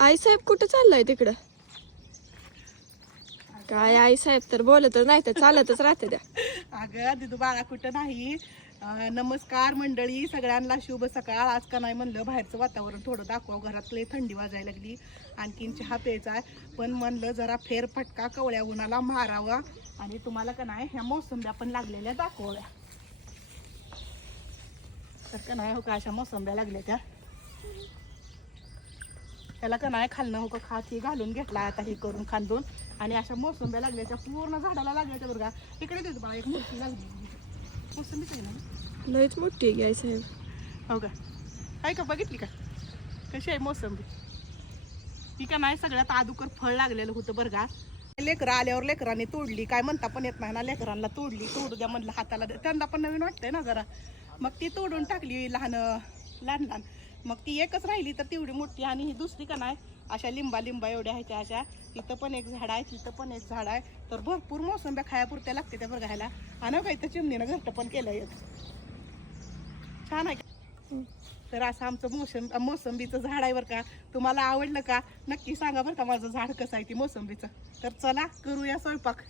आई साहेब कुठं चाललाय तिकडं? काय आई साहेब तर बोलतच नाही तर चालतच राहते त्या. अगं दिदू बाळा कुठं नाही. नमस्कार मंडळी, सगळ्यांना शुभ सकाळ. आज का नाही म्हणलं बाहेरचं वातावरण थोडं दाखवावं, घरात लय थंडी वाजायला लागली, आणखीन चहा प्यायचा आहे, पण म्हणलं जरा फेरफटका कवळ्या उन्हाला मारावा आणि तुम्हाला का नाही ह्या मोसंब्या पण लागलेल्या दाखवल्या. तर का नाही हो का अशा मोसंब्या लागल्या त्या, त्याला का नाही खालणं हो का खात ही घालून घेतला आता हे करून खांदून, आणि अशा मोसंब्या लागल्याच्या पूर्ण झाडाला लागल्याच्या बरं का. इकडे देतो बाळा, एक मोठी लागली मोसंबीच आहे ना, लयच मोठी आहे की आई साहेब. हो का. काय का बघितली का कशी आहे मोसंबी? ही का नाही सगळ्यात आदुकर फळ लागलेलं होतं बरं का. लेकरं आल्यावर लेकरांनी तोडली, काय म्हणता पण येत नाही ना लेकरांना, तोडू द्या म्हणलं हाताला, त्यांना पण नवीन वाटतंय ना जरा, मग ती तोडून टाकली लहान लहान. मग ती एकच राहिली तर तेवढी मोठी, आणि ही दुसरी का नाही अशा लिंबा एवढ्या आहेत अशा. तिथं पण एक झाड आहे, तिथं पण एक झाड आहे, तर भरपूर मोसंब्या खायापुरत्या लागते त्या बरं घ्यायला. आणि काही तर चिमणीनं घरटं पण केलं एक छान आहे का. तर असं आमचं मोसंबीचं झाड आहे बरं का. तुम्हाला आवडलं का नक्की सांगा बरं का माझं झाड कसं आहे ती मोसंबीचं. तर चला करूया स्वयंपाक.